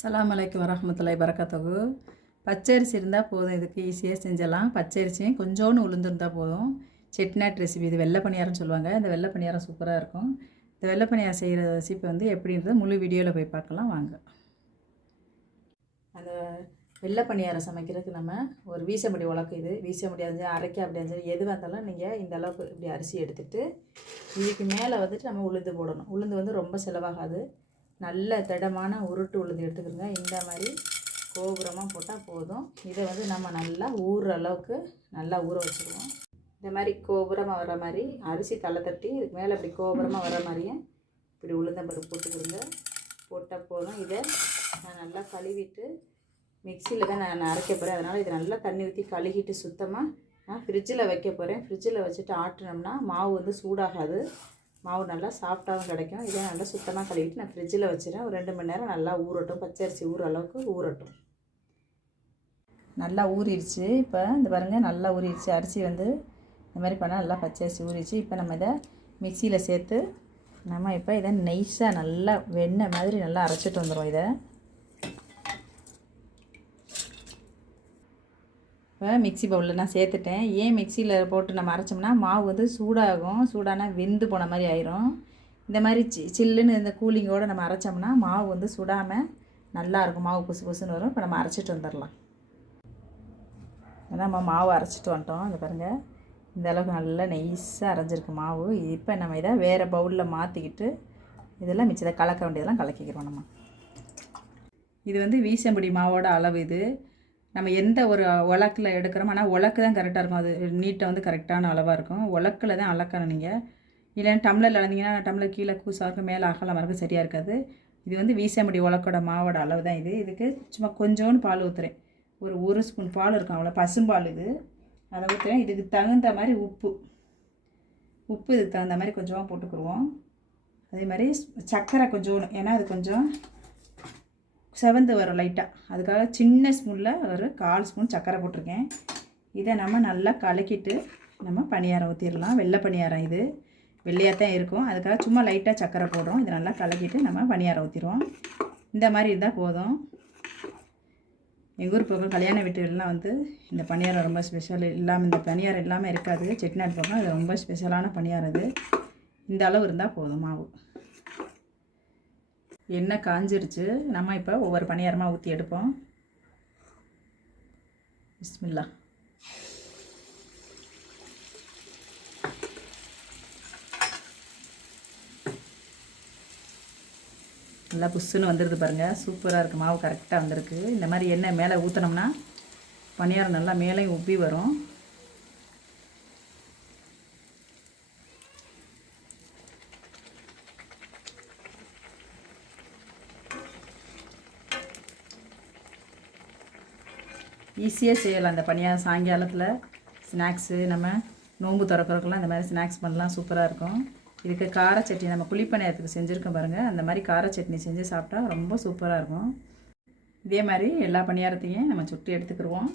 அஸ்ஸலாமு அலைக்கும் வரஹ்மத்துல்லாஹி வரகாத்துஹு. பச்சரிசி இருந்தால் போதும், இதுக்கு ஈஸியாக செஞ்சிடலாம். பச்சரிசியும் கொஞ்சோண்டு உளுந்திருந்தால் போதும். செட்டிநாட் ரெசிபி, இது வெள்ளை பணியாரம்னு சொல்லுவாங்க. இந்த வெள்ளை பணியாரம் சூப்பராக இருக்கும். இந்த வெள்ளை பணியாரம் செய்கிற ரெசிபி எப்படின்றது முழு வீடியோவில் போய் பார்க்கலாம் வாங்க. அந்த வெள்ளை பணியாரம் சமைக்கிறதுக்கு நம்ம ஒரு வீசமுடி உலக்கு, இது வீசமுடி அது அரைக்க அப்படி அது எதுவாக இருந்தாலும் நீங்கள் இந்த அளவுக்கு இப்படி அரிசி எடுத்துகிட்டு இதுக்கு மேலே வந்துட்டு நம்ம உளுந்து போடணும். உளுந்து ரொம்ப செலவாகாது. நல்ல திடமான உருட்டு உளுந்து எடுத்துக்கிறோங்க. இந்த மாதிரி கோபுரமாக போட்டால் போதும். இதை நம்ம நல்லா ஊறுற அளவுக்கு நல்லா ஊற வச்சுருவோம். இந்த மாதிரி கோபுரமாக வர மாதிரி அரிசி தலை தட்டி இதுக்கு மேலே இப்படி கோபுரமாக வர மாதிரியே இப்படி உளுந்தம்பருப்பு போட்டுக்கிறோங்க. போட்டால் போதும். இதை நான் நல்லா கழுவிட்டு மிக்சியில் தான் நான் அரைக்க போகிறேன். அதனால் இதை நல்லா தண்ணி ஊற்றி கழுகிட்டு சுத்தமாக நான் ஃப்ரிட்ஜில் வைக்க போகிறேன். ஃப்ரிட்ஜில் வச்சுட்டு ஆட்டினோம்னா மாவு சூடாகாது. மாவு நல்லா சாஃப்டாகவும் கிடைக்கும். இதை நல்லா சுத்தமாக கழுவிட்டு நான் ஃப்ரிட்ஜில் வச்சுருவேன். ஒரு 2 மணி நேரம் நல்லா ஊறட்டும். பச்சரிசி ஊற அளவுக்கு ஊறட்டும். நல்லா ஊறிடுச்சு. இப்போ இந்த பாருங்கள், நல்லா ஊறிடுச்சு. அரிசி இந்த மாதிரி பண்ணால் நல்லா பச்சரிசி ஊறிடுச்சு. இப்போ நம்ம இதை மிக்சியில் சேர்த்து நம்ம இப்போ இதை நைஸாக நல்லா வெண்ணெய் மாதிரி நல்லா அரைச்சிட்டு வந்துடும். இதை இப்போ மிக்சி பவுலில் நான் சேர்த்துட்டேன். ஏன் மிக்சியில் போட்டு நம்ம அரைச்சோம்னா மாவு சூடாகும். சூடானா வெந்து போன மாதிரி ஆயிரும். இந்த மாதிரி சில்லுன்னு இந்த கூலிங்கோடு நம்ம அரைச்சோம்னா மாவு சுடாமல் நல்லாயிருக்கும். மாவு புசு புசுன்னு வரும். இப்போ நம்ம அரைச்சிட்டு வந்துடலாம். ஏன்னா நம்ம மாவு அரைச்சிட்டு வந்துட்டோம். இந்த பாருங்கள், இந்த அளவுக்கு நல்லா நைஸாக அரைஞ்சிருக்கு மாவு. இப்போ நம்ம இதை வேறு பவுலில் மாற்றிக்கிட்டு இதெல்லாம் மிச்சத்தை கலக்க வேண்டியதெல்லாம் கலக்கிக்கிறோம். நம்ம இது வீசம்படி மாவோட அளவு. இது நம்ம எந்த ஒரு உலக்கில் எடுக்கிறோம். ஆனால் உலக்கு தான் கரெக்டாக இருக்கும். அது நீட்டை கரெக்டான அளவாக இருக்கும். உலக்கில் தான் அளக்கணும். நீங்கள் இல்லைன்னா டம்ளரில் அளந்தீங்கன்னா டம்ளர் கீழே கூசாக இருக்கும், மேலே அகலமாக இருக்கும், சரியாக இருக்காது. இது வீசம்படி உலக்கோட மாவோட அளவு தான் இது. இதுக்கு சும்மா கொஞ்சோண்டு பால் ஊற்றுறேன். ஒரு ஸ்பூன் பால் இருக்கும், அவ்வளோ பசும்பால். இது அதை ஊற்றுறேன். இதுக்கு தகுந்த மாதிரி உப்பு இதுக்கு தகுந்த மாதிரி கொஞ்சமாக போட்டுக்குருவோம். அதே மாதிரி சர்க்கரை கொஞ்சோண்டு, ஏன்னா அது கொஞ்சம் செவந்து வரும் லைட்டாக. அதுக்காக சின்ன ஸ்பூனில் ஒரு 1/4 ஸ்பூன் சர்க்கரை போட்டிருக்கேன். இதை நம்ம நல்லா கலக்கிட்டு நம்ம பணியாரம் ஊற்றிடலாம். வெள்ளை பணியாரம் இது வெள்ளையாக தான் இருக்கும். அதுக்காக சும்மா லைட்டாக சர்க்கரை போடுறோம். இதை நல்லா கலக்கிட்டு நம்ம பணியாரம் ஊற்றிடுவோம். இந்த மாதிரி இருந்தால் போதும். எங்கள் ஊர் பக்கம் கல்யாண வீட்டுகள்லாம் இந்த பணியாரம் ரொம்ப ஸ்பெஷல். இல்லாமல் இந்த பணியாரம் இல்லாமல் இருக்காது. செட்டிநாடு பக்கம் இது ரொம்ப ஸ்பெஷலான பணியாரம். இது இந்த அளவு இருந்தால் போதும். மாவு எண்ணெய் காஞ்சிருச்சு. நம்ம இப்போ ஒவ்வொரு பணியாரமாக ஊற்றி எடுப்போம். பிஸ்மில்லா. நல்லா புஷ்ஷுன்னு வந்துடுது பாருங்கள். சூப்பராக இருக்குது. மாவு கரெக்டாக வந்திருக்கு. இந்த மாதிரி எண்ணெய் மேலே ஊற்றினோம்னா பணியாரம் நல்லா மேலேயும் உப்பி வரும். ஈஸியாக செய்யலாம் அந்த பணியாரம். சாயங்காலத்தில் ஸ்நாக்ஸு, நம்ம நோன்பு திறக்கிறதுக்கெல்லாம் இந்த மாதிரி ஸ்நாக்ஸ் பண்ணலாம். சூப்பராக இருக்கும். இதுக்கு கார சட்னி நம்ம குழிப்பணியாரத்துக்கு செஞ்சுருக்கோம் பாருங்கள். அந்த மாதிரி கார சட்னி செஞ்சு சாப்பிட்டா ரொம்ப சூப்பராக இருக்கும். இதே மாதிரி எல்லா பணியாரத்தையும் நம்ம சுட்டு எடுத்துக்கிடுவோம்.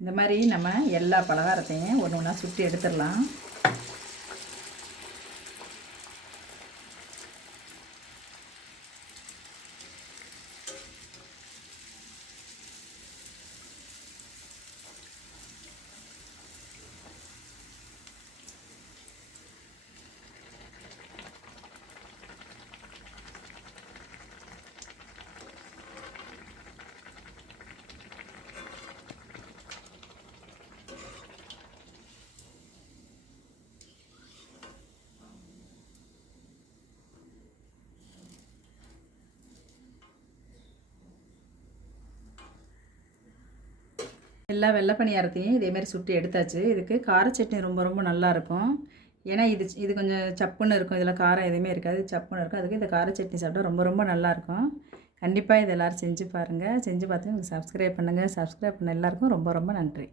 இந்த மாதிரி நம்ம எல்லா பலகாரத்தையும் ஒன்று ஒன்றா சுற்றி எடுத்துடலாம். எல்லா வெள்ளை பணியாரத்தையும் இதேமாரி சுட்டு எடுத்தாச்சு. இதுக்கு கார சட்னி ரொம்ப ரொம்ப நல்லாயிருக்கும். ஏன்னா இது கொஞ்சம் சப்புன்னு இருக்கும். இதில் காரம் எதுவுமே இருக்காது, சப்புன்னு இருக்கும். அதுக்கு இந்த கார சட்னி சாப்பிட்டா ரொம்ப ரொம்ப நல்லாயிருக்கும். கண்டிப்பாக இது எல்லோரும் செஞ்சு பாருங்கள். செஞ்சு பார்த்து எனக்கு சப்ஸ்கிரைப் பண்ணுங்கள். சப்ஸ்கிரைப் பண்ண எல்லாருக்கும் ரொம்ப ரொம்ப நன்றி.